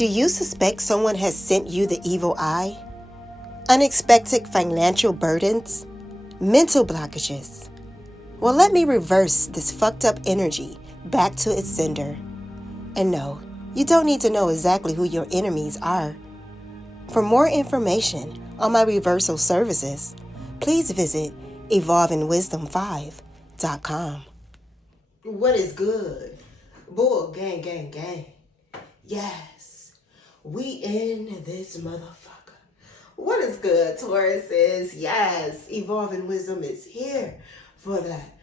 Do you suspect someone has sent you the evil eye? Unexpected financial burdens? Mental blockages? Well, let me reverse this fucked up energy back to its sender. And no, you don't need to know exactly who your enemies are. For more information on my reversal services, please visit evolvingwisdom5.com. What is good? Bull gang, gang, gang. Yes, we in this motherfucker. What is good, Taurus? Yes, Evolving Wisdom is here for that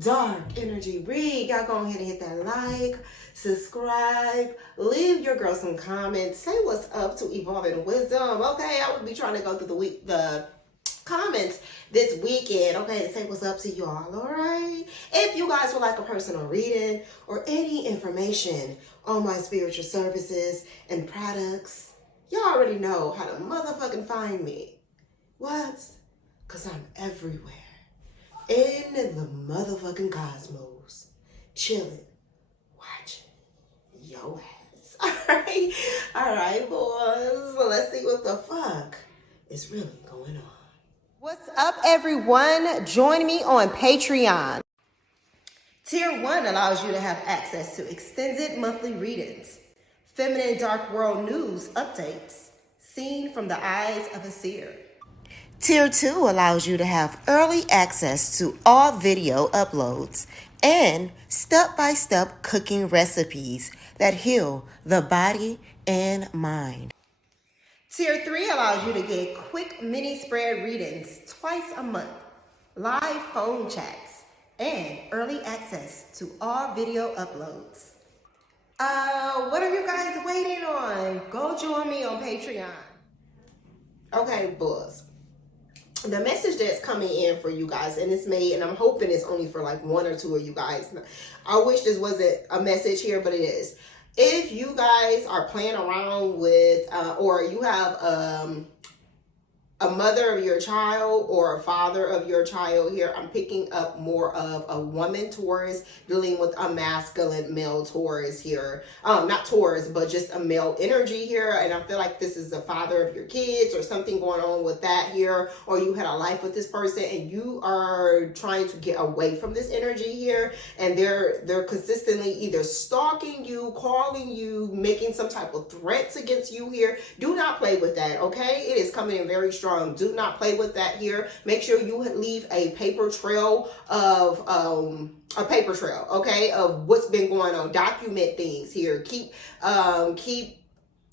dark energy read. Y'all go ahead and hit that like, subscribe, leave your girl some comments, say what's up to Evolving Wisdom. Okay, I would be trying to go through the comments this weekend, okay, to say what's up to y'all. All right, if you guys would like a personal reading or any information on my spiritual services and products, y'all already know how to motherfucking find me. What? Because I'm everywhere in the motherfucking cosmos, chilling, watching yo ass. All right, boys. So let's see what the fuck is really going on. What's up, everyone? Join me on Patreon. Tier 1 allows you to have access to extended monthly readings, feminine dark world news updates, seen from the eyes of a seer. Tier 2 allows you to have early access to all video uploads and step-by-step cooking recipes that heal the body and mind. Tier 3 allows you to get quick mini spread readings twice a month, live phone chats, and early access to all video uploads. What are you guys waiting on? Go join me on Patreon. Okay, boys. The message that's coming in for you guys, and it's made, and I'm hoping it's only for like one or two of you guys. I wish this wasn't a message here, but it is. If you guys are playing around with, or you have a mother of your child or a father of your child here, I'm picking up more of a woman Taurus dealing with a masculine male Taurus here. Not Taurus, but just a male energy here. And I feel like this is the father of your kids or something going on with that here. Or you had a life with this person and you are trying to get away from this energy here. And they're consistently either stalking you, calling you, making some type of threats against you here. Do not play with that, okay? It is coming in very strong. Do not play with that here. Make sure you leave a paper trail of okay, of what's been going on. Document things here. Keep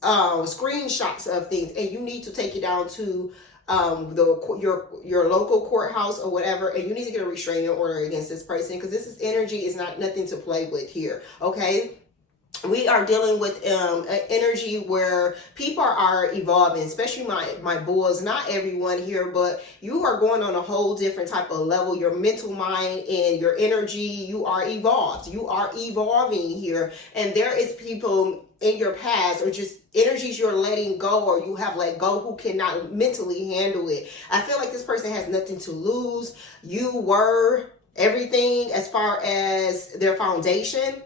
screenshots of things, and you need to take it down to your local courthouse or whatever, and you need to get a restraining order against this person, because this is energy is not nothing to play with here. Okay. We are dealing with an energy where people are evolving, especially my boys, not everyone here, but you are going on a whole different type of level. Your mental mind and your energy, you are evolved. You are evolving here. And there is people in your past or just energies you're letting go or you have let go who cannot mentally handle it. I feel like this person has nothing to lose. You were everything as far as their foundation.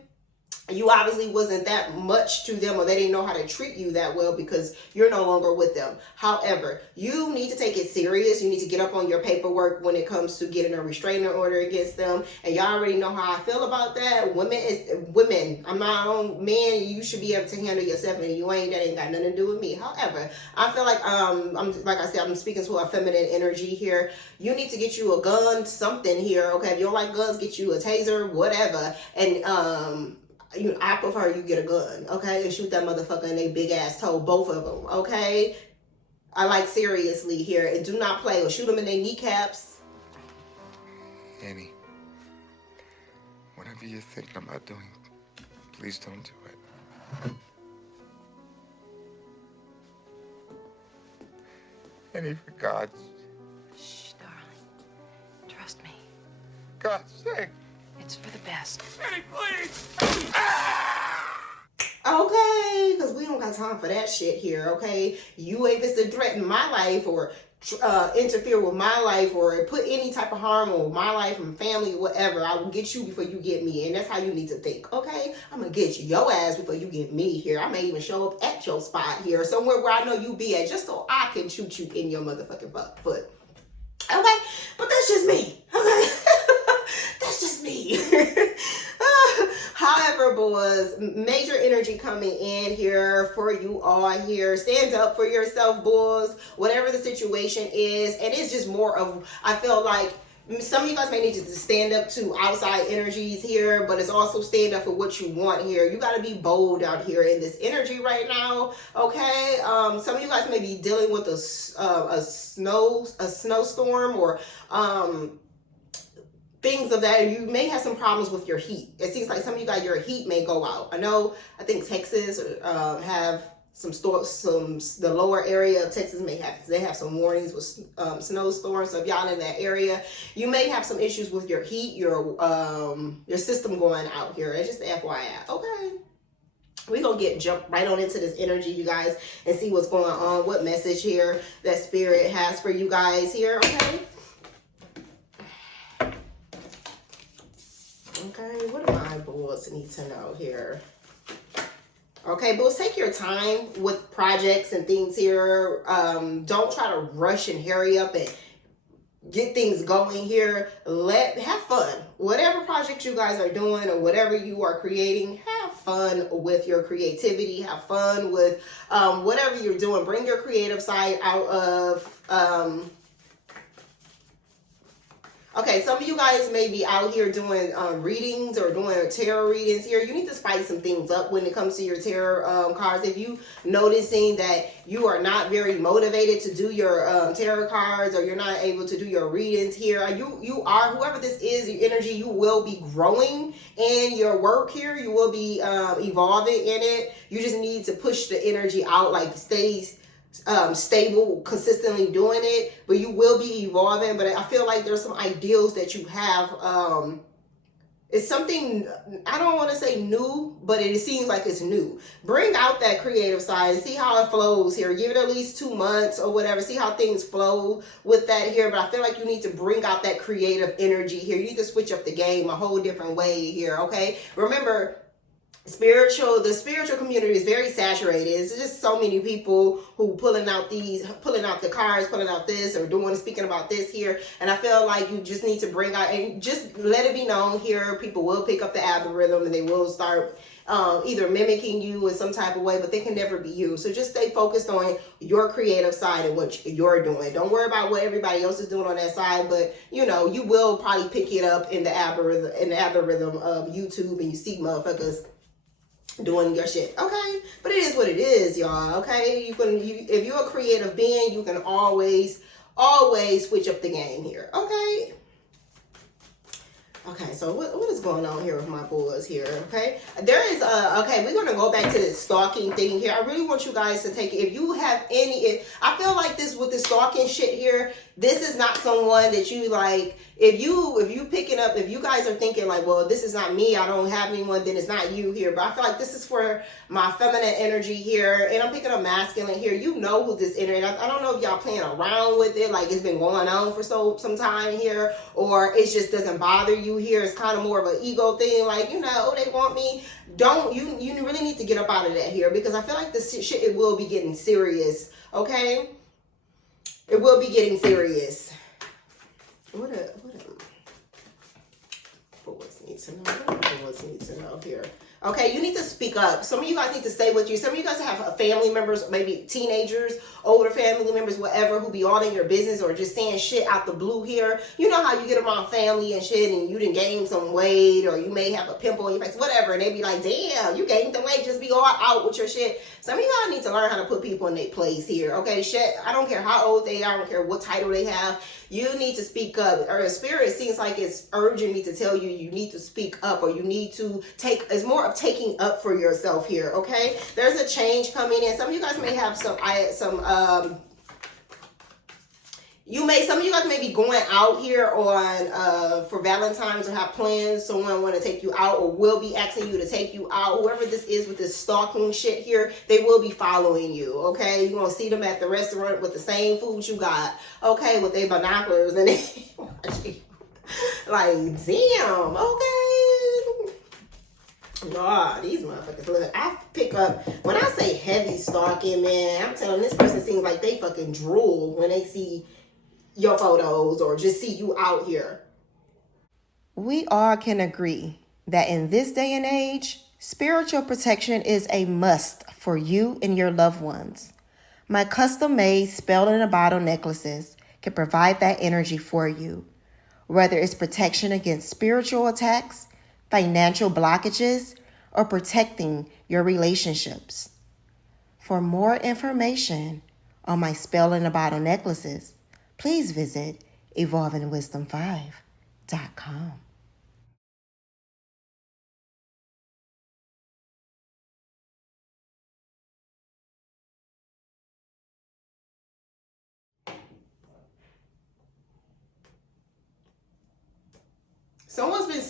You obviously wasn't that much to them, or they didn't know how to treat you that well because you're no longer with them. However, you need to take it serious. You need to get up on your paperwork when it comes to getting a restraining order against them. And y'all already know how I feel about that. Women. I'm not on man. You should be able to handle yourself, and you ain't. That ain't got nothing to do with me. However, I feel like I'm speaking to a feminine energy here. You need to get you a gun, something here. Okay, if you don't like guns, get you a taser, whatever. And I prefer you get a gun, okay, and shoot that motherfucker in their big ass toe, both of them, okay? I like seriously here, and do not play or shoot them in their kneecaps. Annie, whatever you're thinking about doing, please don't do it. Annie, for God's... Shh, darling. Trust me. God's sake. It's for the best. Annie, please! Okay, because we don't got time for that shit here, okay? You, if it's to threaten my life or interfere with my life or put any type of harm on my life and family, whatever. I will get you before you get me. And that's how you need to think, okay? I'm going to get your ass before you get me here. I may even show up at your spot here, somewhere where I know you be at, just so I can shoot you in your motherfucking foot. Okay? But that's just me. Okay? That's just me. However, boys, major energy coming in here for you all here. Stand up for yourself, boys, whatever the situation is. And it's just more of, I feel like some of you guys may need to stand up to outside energies here, but it's also stand up for what you want here. You got to be bold out here in this energy right now, okay? Some of you guys may be dealing with a snowstorm or things of that. You may have some problems with your heat. It seems like some of you guys, your heat may go out. I think Texas have the lower area of Texas they have some warnings with snowstorms. So if y'all in that area, you may have some issues with your heat, your system going out here. It's just FYI, okay? We're going to jump right on into this energy, you guys, and see what's going on, what message here that Spirit has for you guys here, okay? Okay, what do my bulls need to know here? Okay, bulls, take your time with projects and things here. Don't try to rush and hurry up and get things going here. Have fun. Whatever project you guys are doing or whatever you are creating, have fun with your creativity. Have fun with whatever you're doing. Bring your creative side out of... Okay, some of you guys may be out here doing readings or doing tarot readings here. You need to spice some things up when it comes to your tarot cards. If you noticing that you are not very motivated to do your tarot cards, or you're not able to do your readings here, you are, whoever this is, your energy, you will be growing in your work here. You will be evolving in it. You just need to push the energy out, like stay stable, consistently doing it, but you will be evolving. But I feel like there's some ideals that you have. It's something, I don't want to say new, but it seems like it's new. Bring out that creative side, see how it flows here. Give it at least 2 months or whatever, see how things flow with that here. But I feel like you need to bring out that creative energy here. You need to switch up the game a whole different way here, okay? Remember, the spiritual community is very saturated. It's just so many people who pulling out the cards, pulling out this, or speaking about this here. And I feel like you just need to bring out, and just let it be known here, people will pick up the algorithm and they will start either mimicking you in some type of way, but they can never be you. So just stay focused on your creative side and what you're doing. Don't worry about what everybody else is doing on that side, but you will probably pick it up in the algorithm of YouTube, and you see motherfuckers doing your shit, okay? But it is what it is, y'all, okay? If you're a creative being, you can always switch up the game here, okay? Okay, so what is going on here with my boys here, okay? There is, okay, we're going to go back to this stalking thing here. I really want you guys to take it. If you have I feel like this with the stalking shit here, this is not someone that you like. If you picking up, if you guys are thinking like, well, this is not me, I don't have anyone, then it's not you here. But I feel like this is for my feminine energy here, and I'm picking up masculine here. You know who this energy. I don't know if y'all playing around with it, like it's been going on for some time here, or it just doesn't bother you here. It's kind of more of an ego thing, like, oh, they want me. You really need to get up out of that here, because I feel like this shit, it will be getting serious, okay? It will be getting serious. What boys need to know? What boys need to know here? Okay, you need to speak up. Some of you guys need to stay with you. Some of you guys have family members, maybe teenagers, older family members, whatever, who be all in your business or just saying shit out the blue here. You know how you get around family and shit, and you done gained some weight, or you may have a pimple on your face, whatever, and they be like, damn, you gained the weight, just be all out with your shit. Some of you guys need to learn how to put people in their place here, okay? Shit, I don't care how old they are, I don't care what title they have. You need to speak up. Or Spirit seems like it's urging me to tell you, you need to speak up, or you need to it's more of taking up for yourself here, okay? There's a change coming in. Some of you guys may have some of you guys may be going out here on for Valentine's or have plans. Someone want to take you out or will be asking you to take you out. Whoever this is with this stalking shit here, they will be following you, okay? You're going to see them at the restaurant with the same food you got, okay, with their binoculars and they watching. Like, damn, okay. God, these motherfuckers, look, I pick up, when I say heavy stalking, man, I'm telling this person seems like they fucking drool when they see your photos or just see you out here. We all can agree that in this day and age, spiritual protection is a must for you and your loved ones. My custom-made spell in a bottle necklaces can provide that energy for you, whether it's protection against spiritual attacks, financial blockages, or protecting your relationships. For more information on my spell in a bottle necklaces, please visit evolvingwisdom5.com. Someone's been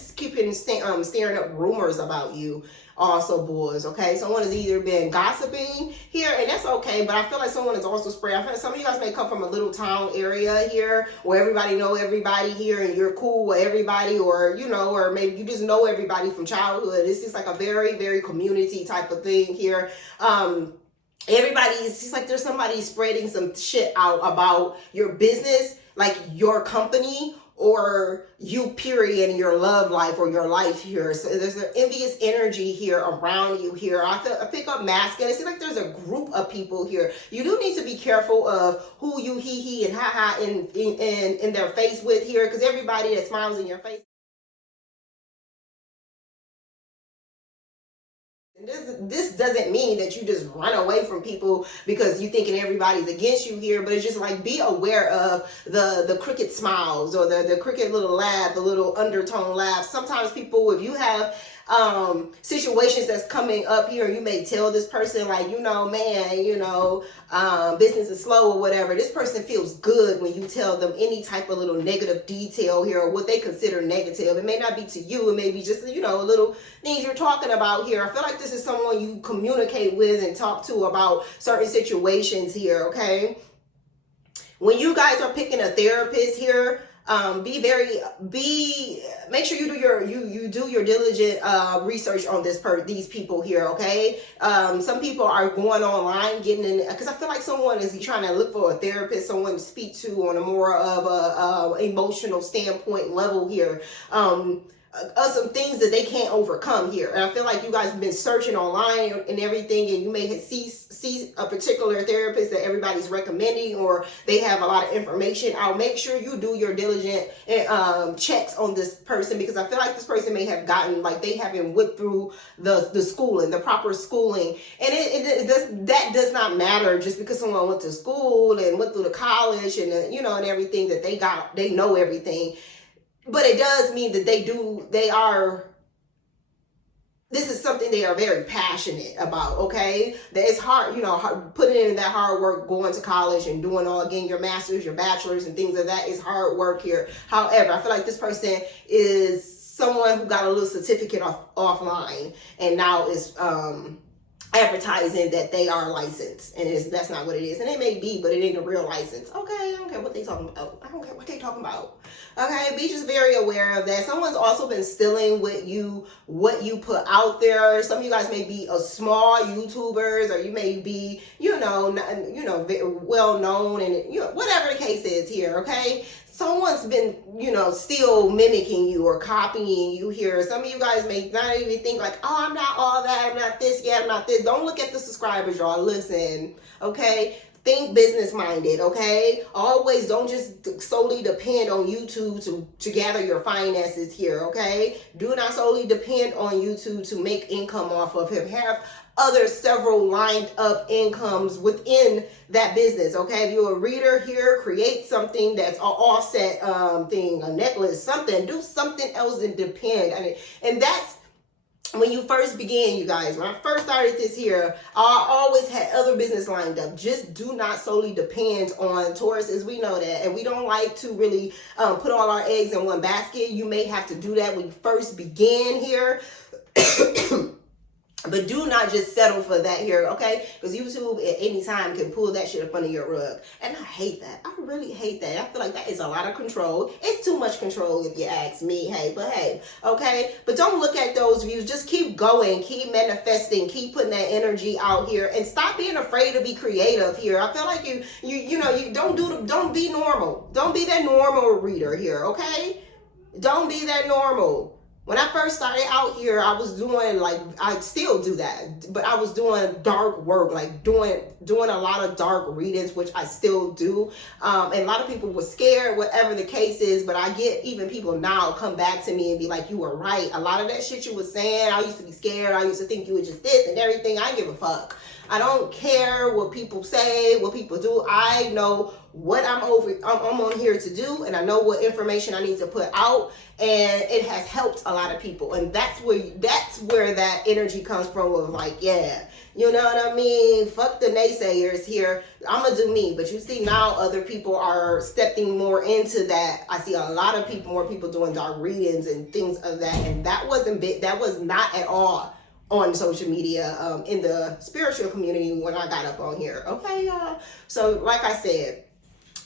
staring up rumors about you also, boys, okay? Someone has either been gossiping here, and that's okay, but I feel like someone is also spreading. I feel like some of you guys may come from a little town area here where everybody know everybody here and you're cool with everybody, or, you know, or maybe you just know everybody from childhood. It's just like a very, very community type of thing here. Everybody's just like there's somebody spreading some shit out about your business, like your company, or you period in your love life or your life here. So there's an envious energy here around you here. I pick up masculine. It seems like there's a group of people here. You do need to be careful of who you he and ha in their face with here, because everybody that smiles in your face. This doesn't mean that you just run away from people because you thinking everybody's against you here, but it's just like be aware of the crooked smiles or the crooked little laugh, the little undertone laugh. Sometimes people, if you have situations that's coming up here, you may tell this person like, you know, man, you know, business is slow or whatever. This person feels good when you tell them any type of little negative detail here or what they consider negative. It may not be to you. It may be just, you know, little things you're talking about here. I feel like this is someone you communicate with and talk to about certain situations here, okay? When you guys are picking a therapist here, make sure you do your diligent research on these people here, okay? Some people are going online getting in, because I feel like someone is trying to look for a therapist, someone to speak to on a more of a emotional standpoint level here. Some things that they can't overcome here. And I feel like you guys have been searching online and everything, and you may see a particular therapist that everybody's recommending, or they have a lot of information out. Make sure you do your diligent checks on this person, because I feel like this person may have gotten, like they haven't went through the schooling, the proper schooling. And that does not matter just because someone went to school and went through the college and, you know, and everything that they know everything. But it does mean that this is something they are very passionate about, okay? That it's hard, you know, putting in that hard work, going to college and doing getting your master's, your bachelor's and things like that is hard work here. However, I feel like this person is someone who got a little certificate offline and now is advertising that they are licensed, and that's not what it is. And it may be, but it ain't a real license. Okay, I don't care what they talking about. I don't care what they talking about. Okay, be just very aware of that. Someone's also been stealing what you put out there. Some of you guys may be a small YouTubers, or you may be, you know, well known, and you know, whatever the case is here. Okay. Someone's been, you know, still mimicking you or copying you here. Some of you guys may not even think like, oh, I'm not all that, I'm not this, yeah, I'm not this. Don't look at the subscribers, y'all. Listen, okay? Think business minded, okay? Always don't just solely depend on YouTube to gather your finances here, okay? Do not solely depend on YouTube to make income off of him. Have other several lined up incomes within that business, okay? If you're a reader here, create something that's an offset thing, a necklace, something. Do something else and depend. I mean, and that's when you first began, you guys, when I first started this here, I always had other business lined up. Just do not solely depend on Tauruses. We know that. And we don't like to really put all our eggs in one basket. You may have to do that when you first begin here. But do not just settle for that here, okay? Because YouTube at any time can pull that shit up under your rug. And I hate that. I really hate that. I feel like that is a lot of control. It's too much control if you ask me. Hey, but hey, okay? But don't look at those views. Just keep going. Keep manifesting. Keep putting that energy out here. And stop being afraid to be creative here. I feel like you don't be normal. Don't be that normal reader here, okay? Don't be that normal. When I first started out here, I was doing, like, I still do that, but I was doing dark work, like doing a lot of dark readings, which I still do. And a lot of people were scared, whatever the case is, but I get even people now come back to me and be like, you were right. A lot of that shit you were saying, I used to be scared. I used to think you were just this and everything. I didn't give a fuck. I don't care what people say, what people do. I know what I'm on here to do, and I know what information I need to put out, and it has helped a lot of people. And that's where that energy comes from, of like, yeah, you know what I mean? Fuck the naysayers here. I'm gonna do me. But you see now other people are stepping more into that. I see a lot of more people doing dark readings and things of that, and that wasn't big. That was not at all on social media, in the spiritual community when I got up on here. Okay, y'all. So like I said,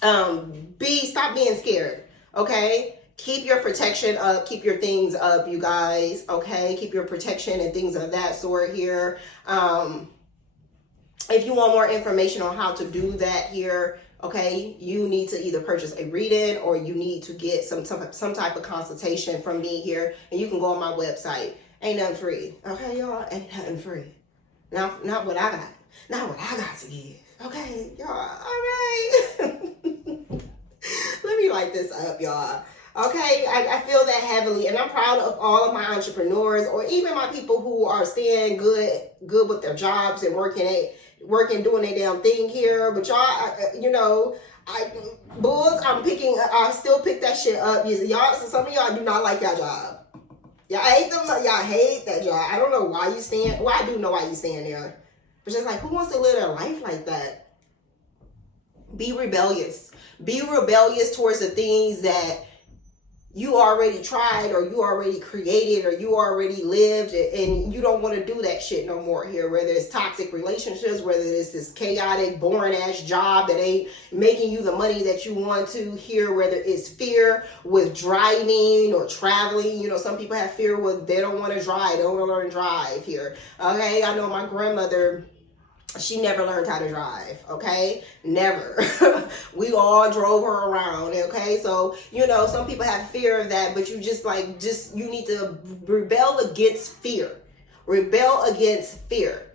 stop being scared. Okay, keep your protection up, keep your things up, you guys. Okay, keep your protection and things of that sort here. If you want more information on how to do that here, okay, you need to either purchase a reading or you need to get some type of consultation from me here, and you can go on my website. Ain't nothing free. Okay, y'all? Ain't nothing free. Not what I got. Not what I got to give. Okay, y'all? All right. Let me light this up, y'all. Okay, I feel that heavily, and I'm proud of all of my entrepreneurs, or even my people who are staying good with their jobs and working, doing their damn thing here. But y'all, I still pick that shit up. Y'all, so some of y'all do not like your job. Y'all hate them. Y'all hate that job. I don't know why you stand. Well, I do know why you stand there. But just like, who wants to live their life like that? Be rebellious. Be rebellious towards the things that you already tried, or you already created, or you already lived, and you don't want to do that shit no more here. Whether it's toxic relationships, whether it's this chaotic, boring ass job that ain't making you the money that you want to here, whether it's fear with driving or traveling. You know, some people have fear with, they don't want to drive, they don't want to learn to drive here. Okay, I know my grandmother, she never learned how to drive, okay? Never. We all drove her around, okay? So, you know, some people have fear of that, but you you need to rebel against fear. Rebel against fear.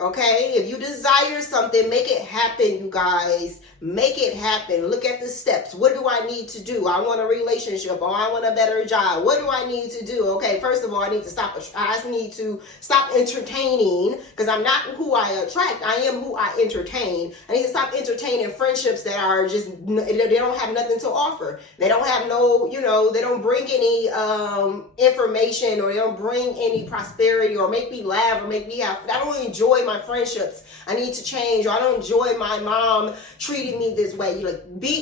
Okay? If you desire something, make it happen, you guys. Make it happen. Look at the steps. What do I need to do? I want a relationship, or I want a better job. What do I need to do? Okay, first of all, I need to stop entertaining, because I'm not who I attract. I am who I entertain. I need to stop entertaining friendships that are just, they don't have nothing to offer. They don't have no, they don't bring any information, or they don't bring any prosperity, or make me laugh, or make me happy. I don't enjoy my friendships. I need to change, or I don't enjoy my mom treating me this way.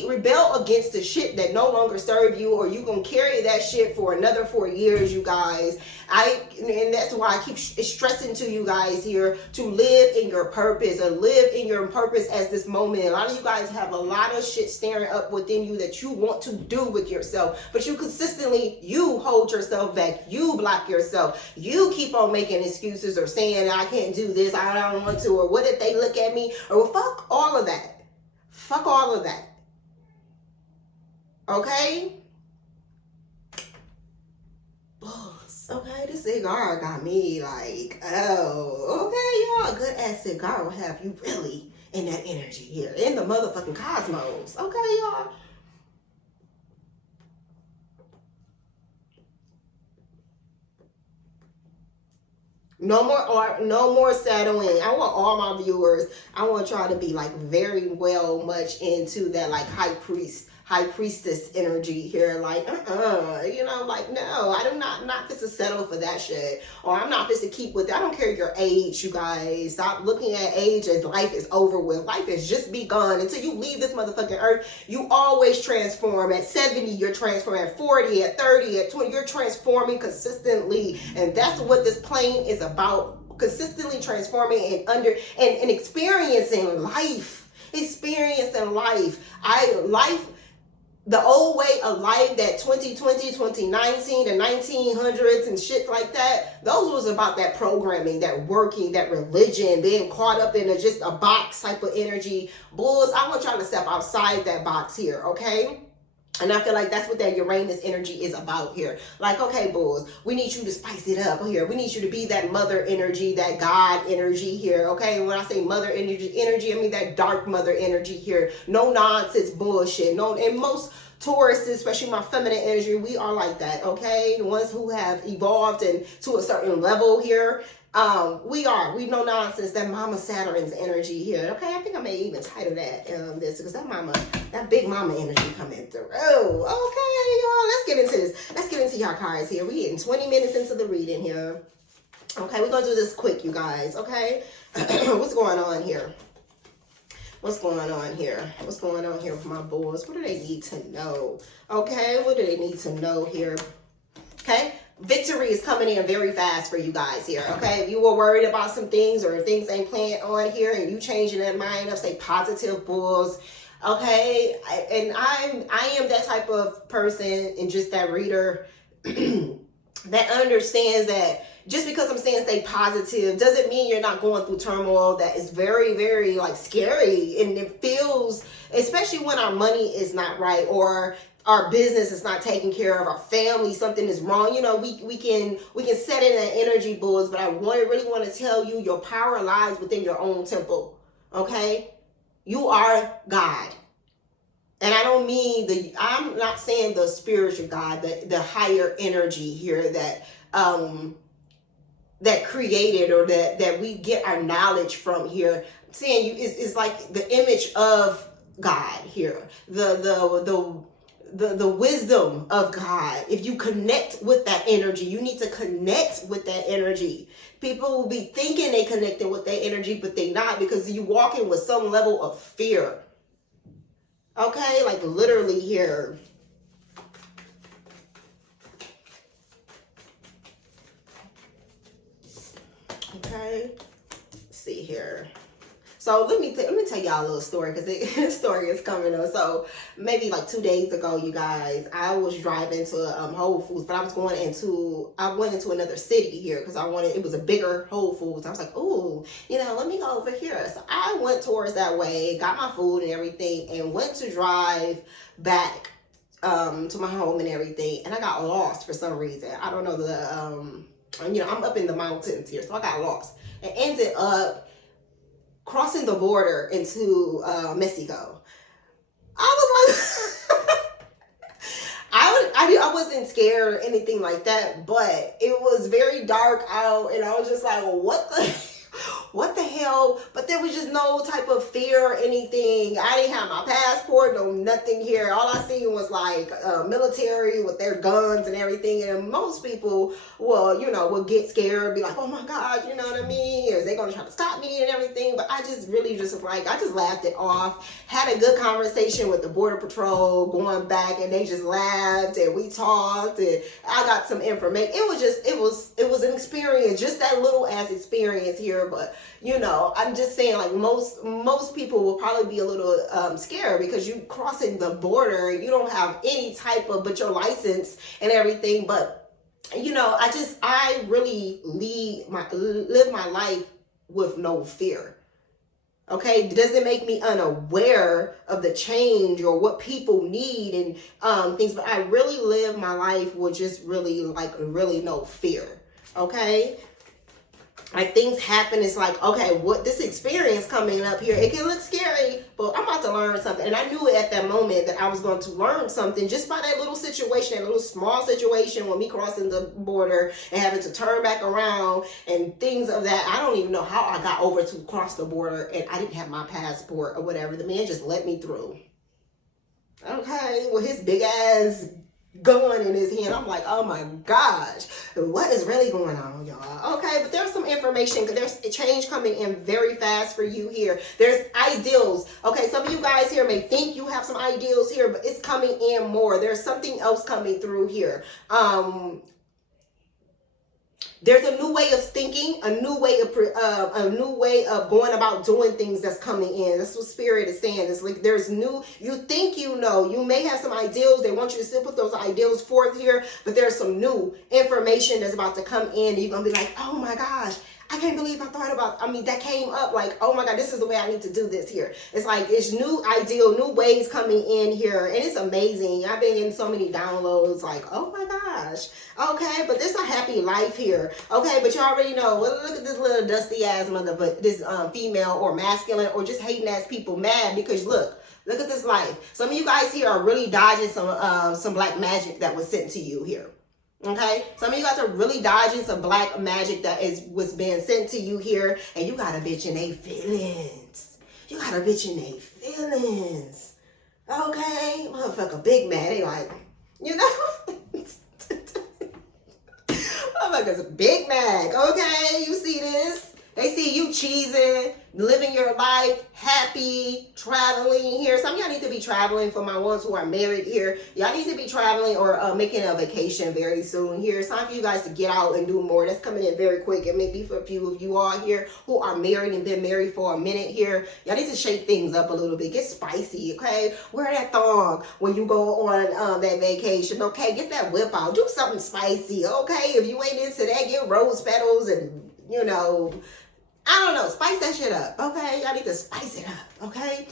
Rebel against the shit that no longer serve you, or you gonna carry that shit for another 4 years, you guys. And that's why I keep stressing to you guys here to live in your purpose, or live in your purpose as this moment. A lot of you guys have a lot of shit staring up within you that you want to do with yourself, but you hold yourself back. You block yourself. You keep on making excuses or saying, I can't do this, I don't want to, or what if they look at me, or fuck all of that. Fuck all of that. Okay? Okay, this cigar got me like, oh, okay, y'all, a good ass cigar will have you really in that energy here, in the motherfucking cosmos. Okay, y'all. No more settling. I want all my viewers, I want y'all to be like very well much into that like high high priestess energy here, like, you know, like, no, I'm not fit to settle for that shit, or I'm not fit to keep with it. I don't care your age, you guys. Stop looking at age as life is over with. Life has just begun. Until you leave this motherfucking earth, you always transform. At 70, you're transforming. At 40, at 30, at 20, you're transforming consistently, and that's what this plane is about. Consistently transforming and experiencing life. The old way of life, that 2020, 2019, the 1900s and shit like that, those was about that programming, that working, that religion, being caught up in just a box type of energy. Bulls, I want y'all to step outside that box here, okay? And I feel like that's what that Uranus energy is about here. Like, okay, bulls, we need you to spice it up here. We need you to be that mother energy, that God energy here, okay? And when I say mother energy, I mean that dark mother energy here. No nonsense bullshit. No, and most Taurus, especially my feminine energy, we are like that, okay? The ones who have evolved and to a certain level here. We no nonsense, that Mama Saturn's energy here. Okay, I think I may even title that this, because that big mama energy coming through. Okay, y'all, let's get into this. Let's get into y'all cards here. We getting 20 minutes into the reading here. Okay, we're gonna do this quick, you guys, okay? What's going on here? What's going on here? What's going on here with my boys? What do they need to know? Okay, what do they need to know here? Okay, victory is coming in very fast for you guys here, okay? If you were worried about some things, or if things ain't playing on here and you changing that mind up, stay positive, bulls, okay? I am that type of person and just that reader that understands that just because I'm saying stay positive doesn't mean you're not going through turmoil that is very, very like scary. And it feels, especially when our money is not right, or our business is not taken care of, our family, something is wrong. You know, we can set in that energy, bulls, but I really want to tell you, your power lies within your own temple, okay? You are God. And I don't mean I'm not saying the spiritual God, the higher energy here that created, or that we get our knowledge from here. I'm saying it's like the image of God here, the wisdom of God. If you connect with that energy, you need to connect with that energy. People will be thinking they connected with that energy, but they not, because you walking with some level of fear. Okay, like literally here. Okay, let's see here. So let me tell y'all a little story, because this story is coming up. So maybe like 2 days ago, you guys, I was driving to Whole Foods, but I went into another city here because it was a bigger Whole Foods. I was like, ooh, let me go over here. So I went towards that way, got my food and everything, and went to drive back to my home and everything. And I got lost for some reason. I don't know, I'm up in the mountains here, so I got lost and ended up crossing the border into Mexico. I was like, I wasn't scared or anything like that, but it was very dark out, and I was just like, what the hell? But there was just no type of fear or anything. I didn't have my passport, no nothing here. All I seen was like military with their guns and everything. And most people will get scared, be like, oh my God, you know what I mean? Is they gonna try to stop me and everything? But I just really I just laughed it off. Had a good conversation with the Border Patrol going back, and they just laughed, and we talked, and I got some information. It was an experience, just that little ass experience here. But I'm just saying, like most people will probably be a little scared, because you crossing the border, you don't have any type of, but your license and everything. But I really live my life with no fear. Okay, does it make me unaware of the change or what people need and things? But I really live my life with just really no fear. Okay. Like things happen, it's like, okay, what this experience coming up here, it can look scary, but I'm about to learn something. And I knew at that moment that I was going to learn something just by that little situation, that little small situation with me crossing the border and having to turn back around and things of that. I don't even know how I got over to cross the border, and I didn't have my passport or whatever. The man just let me through. Okay, with his big ass gun in his hand. I'm like, oh my gosh, what is really going on, y'all? Okay, but there's some information, there's a change coming in very fast for you here. There's ideals. Okay, some of you guys here may think you have some ideals here, but it's coming in more. There's something else coming through here. There's a new way of thinking, a new way of going about doing things that's coming in. That's what Spirit is saying. It's like there's new, you think you know, you may have some ideals. They want you to still put those ideals forth here, but there's some new information that's about to come in. And you're going to be like, oh my gosh, I can't believe I thought about, that came up like, oh my God, this is the way I need to do this here. It's like, it's new ideal, new ways coming in here. And it's amazing. I've been getting so many downloads like, oh my gosh. Okay, but there's a happy life here. Okay, but you already know, well, look at this little dusty ass mother, but this female or masculine or just hating ass people mad because look at this life. Some of you guys here are really dodging some black magic that was sent to you here. Okay, some of you guys are really dodging some black magic that was being sent to you here, and you got a bitch in they feelings. You got a bitch in they feelings. Okay, motherfucker, big mad. They like, you know, motherfucker's big mad. Okay, you see this? They see you cheesing, living your life, happy, traveling here. Some of y'all need to be traveling. For my ones who are married here, y'all need to be traveling or making a vacation very soon here. It's time for you guys to get out and do more. That's coming in very quick. And maybe for a few of you all here who are married and been married for a minute here, y'all need to shake things up a little bit. Get spicy, okay? Wear that thong when you go on that vacation, okay? Get that whip out. Do something spicy, okay? If you ain't into that, get rose petals and, you know, I don't know, spice that shit up, okay? Y'all need to spice it up, okay?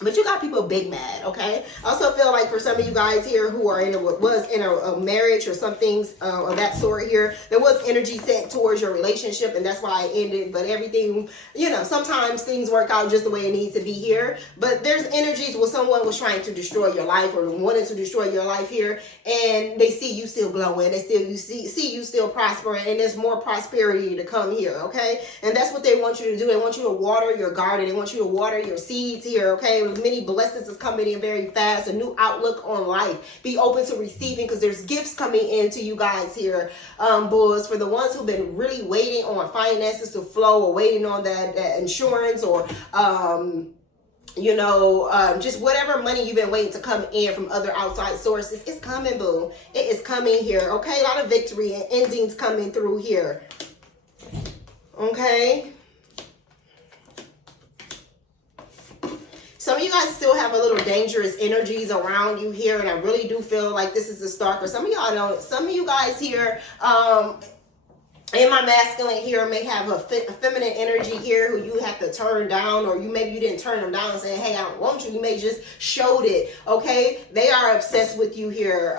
But you got people big mad, okay? I also feel like for some of you guys here who are was in a marriage or some things of that sort here, there was energy sent towards your relationship, and that's why it ended. But everything, you know, sometimes things work out just the way it needs to be here. But there's energies where someone was trying to destroy your life or wanted to destroy your life here, and they see you still glowing, they still see you still prospering, and there's more prosperity to come here, okay? And that's what they want you to do. They want you to water your garden. They want you to water your seeds here, okay? Many blessings is coming in very fast, a new outlook on life. Be open to receiving because there's gifts coming in to you guys here, bulls. For the ones who've been really waiting on finances to flow or waiting on that insurance or just whatever money you've been waiting to come in from other outside sources, it's coming, boo. It is coming here, okay? A lot of victory and endings coming through here, okay? Some of you guys still have a little dangerous energies around you here, and I really do feel like this is the start. For some of y'all don't. Some of you guys here, in my masculine here, may have a feminine energy here who you have to turn down, or maybe you didn't turn them down and say, hey, I don't want you. You may just showed it, okay? They are obsessed with you here,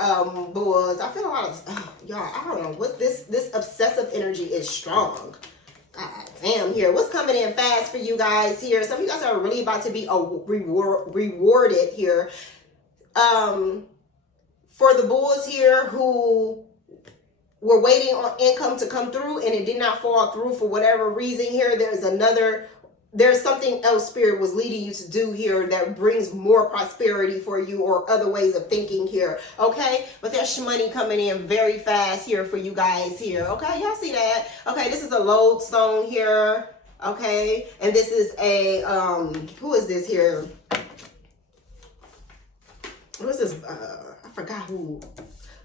boys. I feel a lot of, y'all, I don't know what this obsessive energy is strong. God damn here. What's coming in fast for you guys here? Some of you guys are really about to be rewarded here. For the bulls here who were waiting on income to come through and it did not fall through for whatever reason here, there's something else Spirit was leading you to do here that brings more prosperity for you or other ways of thinking here, okay? But there's money coming in very fast here for you guys here, okay? Y'all see that? Okay, this is a lodestone here, okay? And this is a, who is this here? Who is this? I forgot who.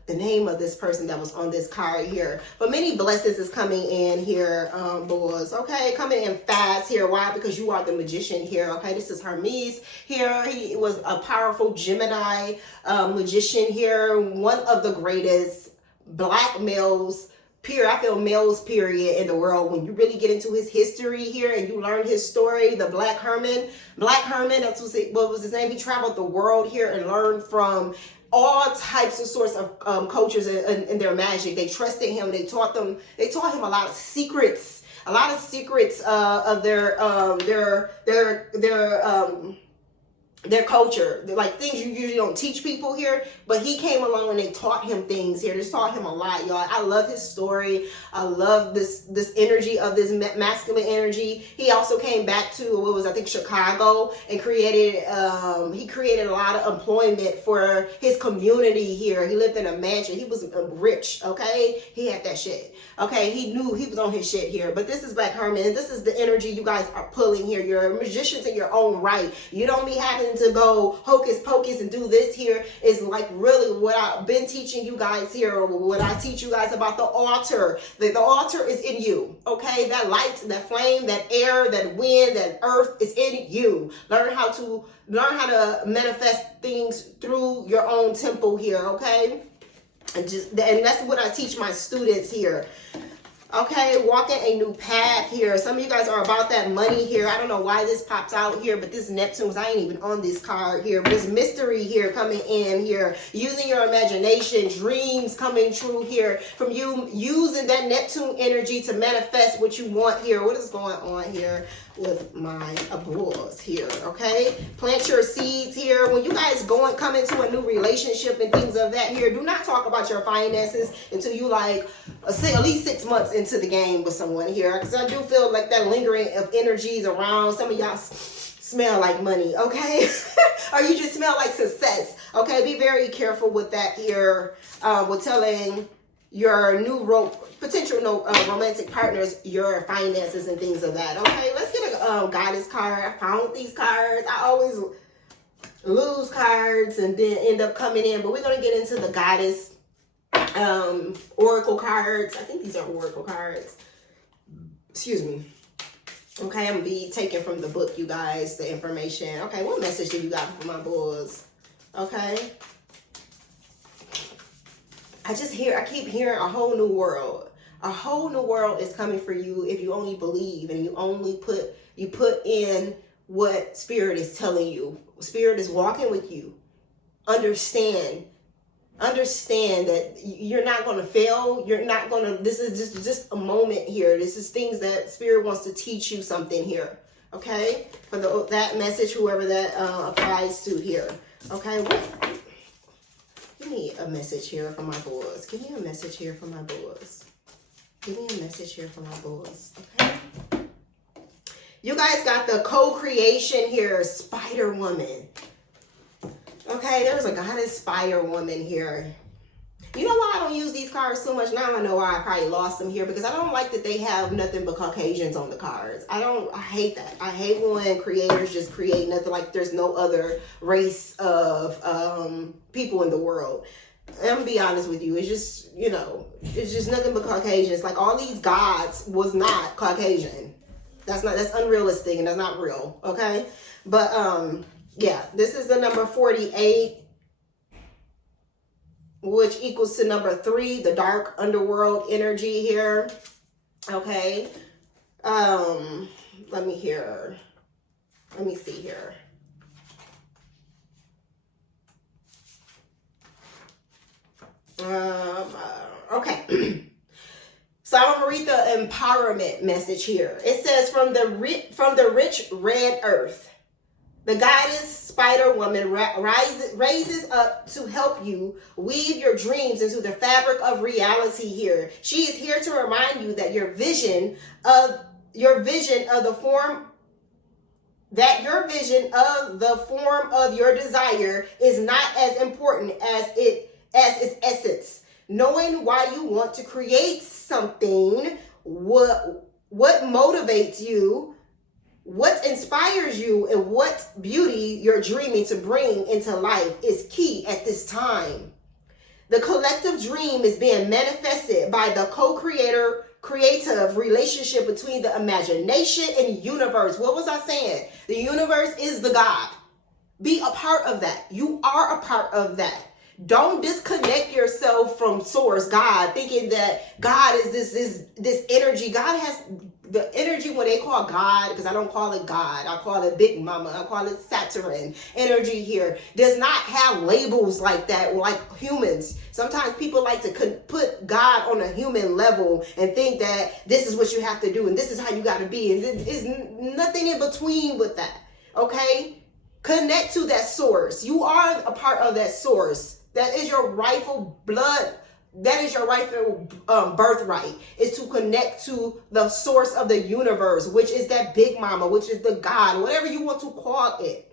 The name of this person that was on this card here. But many blessings is coming in here, boys. Okay, coming in fast here. Why? Because you are the magician here. Okay, this is Hermes here. He was a powerful Gemini magician here. One of the greatest black males, I feel males, period, in the world. When you really get into his history here and you learn his story, the Black Herman, that's what was his name. He traveled the world here and learned from all types of sorts of cultures and their magic. They trusted him. They taught him a lot of secrets. Of their culture, like things you usually don't teach people here, but he came along and they taught him things here. They taught him a lot, y'all. I love his story. I love this energy of this masculine energy. He also came back to what was, I think, Chicago, and created he created a lot of employment for his community here. He lived in a mansion. He was rich, okay? He had that shit. Okay, he knew he was on his shit here. But this is Black Hermit, and this is the energy you guys are pulling here. You're magicians in your own right. You don't be having to go hocus pocus and do this here. Is like really what I've been teaching you guys here, or what I teach you guys about the altar. The altar is in you, okay? That light, that flame, that air, that wind, that earth is in you. Learn how to manifest things through your own temple here, okay? And that's what I teach my students here. Okay, walking a new path here. Some of you guys are about that money here. I don't know why this pops out here, but this Neptune, I ain't even on this card here. But there's mystery here coming in here. Using your imagination, dreams coming true here. From you using that Neptune energy to manifest what you want here. What is going on here with my bulls here, okay? Plant your seeds here. When you guys come into a new relationship and things of that here, do not talk about your finances until you like at least 6 months into the game with someone here, because I do feel like that lingering of energies around. Some of y'all smell like money, okay? Or you just smell like success, okay? Be very careful with that here, with telling your potential romantic partners your finances and things of that. Okay, let's get a goddess card. I found these cards. I always lose cards and then end up coming in, but we're going to get into the goddess oracle cards. I think these are oracle cards. Excuse me. Okay, I'm going to be taking from the book, you guys, the information. Okay, what message do you got for my bulls? Okay. I keep hearing a whole new world. A whole new world is coming for you if you only believe and you only put in what Spirit is telling you. Spirit is walking with you. Understand that you're not going to fail. You're not going to, this is just a moment here. This is things that Spirit wants to teach you something here. Okay? For that message, whoever that applies to here. Okay? Give me a message here for my boys. Give me a message here for my boys. Give me a message here for my boys. Okay? You guys got the co-creation here, Spider Woman. Okay, there's a goddess Spider Woman here. You know why I don't use these cards so much? Now I know why I probably lost them here, because I don't like that they have nothing but Caucasians on the cards. I hate that. I hate when creators just create nothing, like there's no other race of people in the world. I'm gonna be honest with you. It's just, it's just nothing but Caucasians. Like all these gods was not Caucasian. That's unrealistic and that's not real. Okay. But yeah, this is the number 48. Which equals to number 3, the dark underworld energy here. Okay. Let me see here. Okay. So I'm gonna read the empowerment message here. It says, from the rich red earth, the goddess Spider Woman raises up to help you weave your dreams into the fabric of reality here. She is here to remind you that your vision of the form of your desire is not as important as its essence. Knowing why you want to create something, what motivates you, what inspires you, and what beauty you're dreaming to bring into life is key at this time. The collective dream is being manifested by the creative relationship between the imagination and universe. What was I saying? The universe is the God. Be a part of that. You are a part of that. Don't disconnect yourself from source, God, thinking that God is this energy. God has the energy when they call God, because I don't call it God. I call it Big Mama. I call it Saturn energy here. Does not have labels like that, like humans. Sometimes people like to put God on a human level and think that this is what you have to do and this is how you got to be. And there's nothing in between with that. Okay? Connect to that source. You are a part of that source. That is your rightful blood. That is your rightful birthright, is to connect to the source of the universe, which is that big mama, which is the God, whatever you want to call it.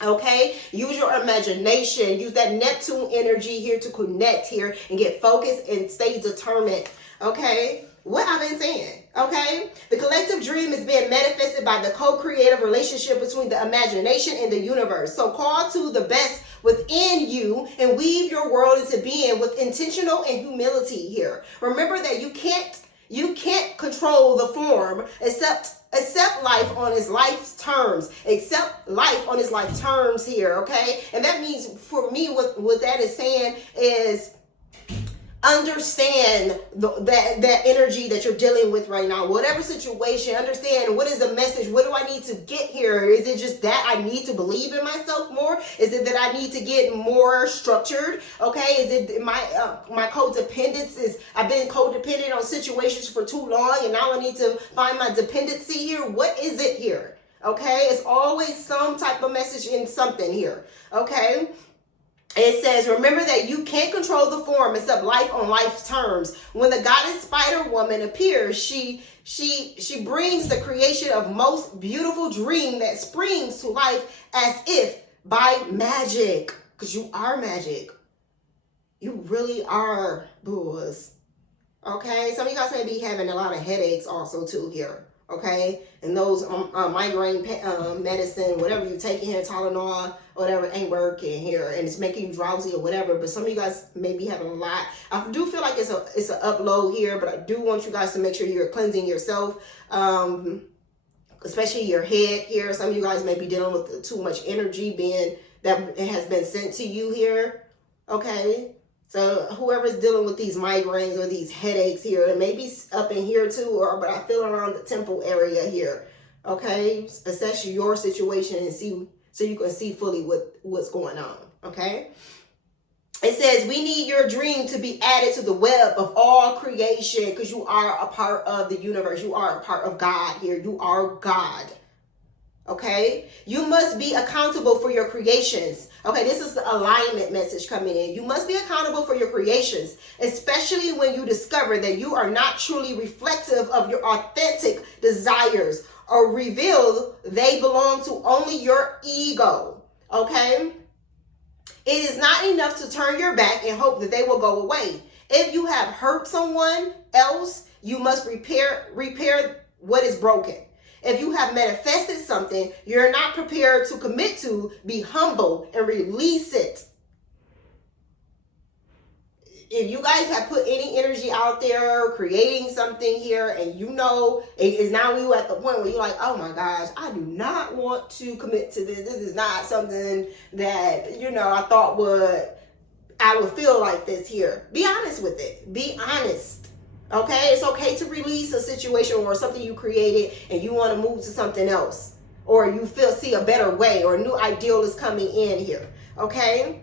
Okay, use your imagination, use that Neptune energy here to connect here and get focused and stay determined. Okay, what I've been saying. Okay, the collective dream is being manifested by the co-creative relationship between the imagination and the universe. So call to the best within you and weave your world into being with intentional and humility here. Remember that you can't control the form except life on its life's terms. Accept life on its life terms here, okay? And that means, for me, what that is saying is understand that energy that you're dealing with right now. Whatever situation, understand what is the message. What do I need to get here? Is it just that I need to believe in myself more? Is it that I need to get more structured? Okay, is it my codependence is I've been codependent on situations for too long and now I need to find my dependency here? What is it here? Okay, it's always some type of message in something here. Okay. It says, remember that you can't control the form except life on life's terms. When the goddess Spider Woman appears, she brings the creation of most beautiful dream that springs to life as if by magic. Because you are magic. You really are, boos. Okay, some of you guys may be having a lot of headaches also too here. Okay, and those migraine medicine, whatever you're taking here, Tylenol, whatever, ain't working here, and it's making you drowsy or whatever. But some of you guys may be having a lot. I do feel like it's an upload here, but I do want you guys to make sure you're cleansing yourself, especially your head here. Some of you guys may be dealing with too much energy being that it has been sent to you here. Okay. So whoever's dealing with these migraines or these headaches here, it may be up in here too, but I feel around the temple area here. Okay, assess your situation and see, so you can see fully what's going on. Okay. It says we need your dream to be added to the web of all creation because you are a part of the universe. You are a part of God here. You are God. Okay, you must be accountable for your creations. Okay, this is the alignment message coming in. You must be accountable for your creations, especially when you discover that you are not truly reflective of your authentic desires or reveal they belong to only your ego. Okay, it is not enough to turn your back and hope that they will go away. If you have hurt someone else, you must repair what is broken. If you have manifested something you're not prepared to commit to, be humble and release it. If you guys have put any energy out there creating something here and you know it is now you at the point where you're like, oh my gosh, I do not want to commit to this. This is not something that, you know, I thought I would feel like this here. Be honest with it. Be honest. Okay, it's okay to release a situation or something you created and you want to move to something else, or you see a better way, or a new ideal is coming in here. Okay,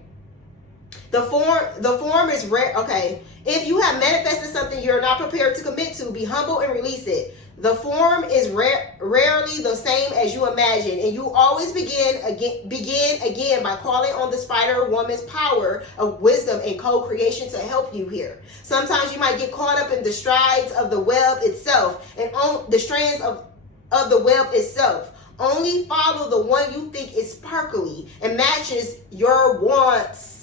the form is rare. Okay, if you have manifested something you're not prepared to commit to, be humble and release it. The form is rarely the same as you imagine, and you always begin again by calling on the Spider Woman's power of wisdom and co-creation to help you here. Sometimes you might get caught up in the strides of the web itself and on the strands of the web itself. Only follow the one you think is sparkly and matches your wants.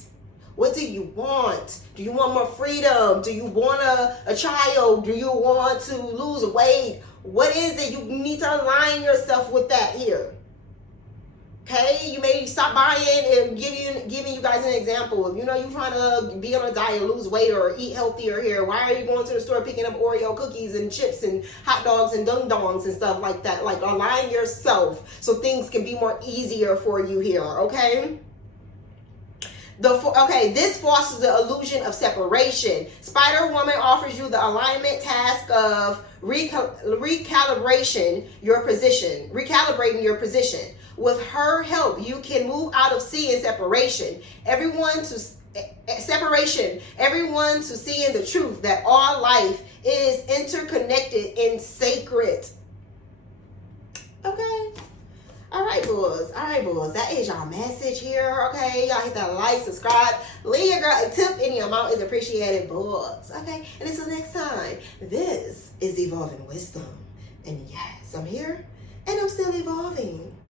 What do you want? Do you want more freedom? Do you want a child? Do you want to lose weight? What is it? You need to align yourself with that here. Okay, you may stop buying and giving you guys an example. If you know you're trying to be on a diet, lose weight, or eat healthier here, why are you going to the store picking up Oreo cookies and chips and hot dogs and dum-dongs and stuff like that? Like, align yourself so things can be more easier for you here, okay? This fosters the illusion of separation. Spider Woman offers you the alignment task of recalibrating your position. With her help, you can move out of seeing separation. Everyone to seeing the truth that all life is interconnected and sacred. Okay. All right, boys. All right, boys. That is y'all message here, okay? Y'all hit that like, subscribe, leave your girl a tip. Any amount is appreciated, boys, okay? And until next time, this is Evolving Wisdom. And yes, I'm here, and I'm still evolving.